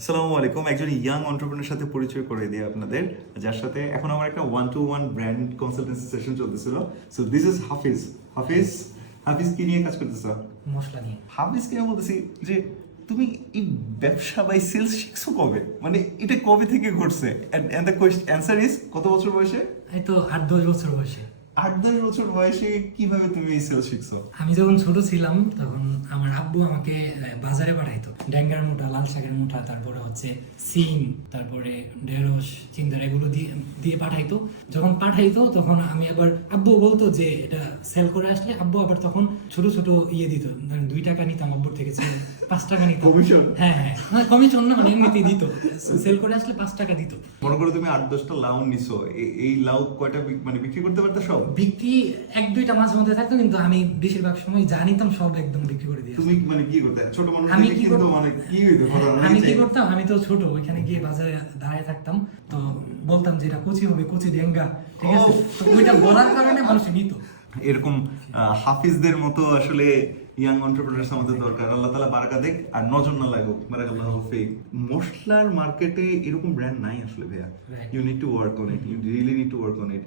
আসসালামু আলাইকুম। একজন ইয়াং এন্টারপ্রেনারের সাথে পরিচয় করে দিই আপনাদের, যার সাথে এখন আমার একটা 1-to-1 ব্র্যান্ড কনসালটেন্সি সেশন চলতেছিল। সো দিস ইজ হাফিজ। হাফিজ হাফিজ কি নিয়ে কাজ করতেছো? মশলা নিয়ে। হাফিজকে আমি বলতেছি যে তুমি এই ব্যবসা বা সেলস শিখছো কবে, মানে এটা কবে থেকে ঘটছে? এন্ড দ্য অ্যান্সার ইজ কত বছর বয়সে? এই তো 8-10 বছর বয়সে। 8-10 বছর বয়সে কিভাবে তুমি এই সেলস শিখছো? আমি যখন ছোট ছিলাম তখন আমার আব্বু আমাকে বাজারে পাঠাইতো। ড্যাঙ্গার মুঠা, লাল শাকের মুঠা, তারপরে হচ্ছে সিম, তারপরে ঢেঁড়স, চিন্তার এগুলো দিয়ে দিয়ে পাঠাইতো। যখন পাঠাইতো তখন আমি আবার আব্বু বলতো যে এটা সেল করে আসলে আব্বু আবার তখন ছোট ছোট দিত। ধরেন 2 টাকা নিতাম আব্বুর থেকে, 5 টাকা নিতাম। কমিশন? হ্যাঁ হ্যাঁ, কমিশন না, মানে এমনিতেই দিত। সেল করে আসলে 5 টাকা দিত। মনে করো তুমি 8-10টা লাউ নিছো, এই লাউ কয়টা মানে বিক্রি করতে পারতে সব? বিক্রি 1-2টা মাঝে মধ্যে থাকতো, কিন্তু আমি বেশিরভাগ সময় যা নিতাম সব একদম বিক্রি করে দিই। তুমি মানে কি করতে ছোট মানুষ আমি দেখে কি কিন্তু করতাম? মানে কি হইতো ঘটনা? আমি কি করতাম, আমি তো ছোট, ওইখানে গিয়ে বাজারে দাঁড়িয়ে থাকতাম, তো বলতাম যে এটা কচি হবে, কচি ডেঙ্গা, ঠিক আছে? তো ওইটা বলার কারণে মানুষ নিত। এরকম হাফিজদের মতো আসলে ইয়াং এন্টারপ্রেনার্স আমাদের দরকার। আল্লাহ তাআলা বারাকা দেখ আর নজর না লাগুক। বারাকাল্লাহু ফিক। মশলার মার্কেটে এরকম ব্র্যান্ড নাই আসলে ভাইয়া। Right. You need to work on it, you really need to work on it.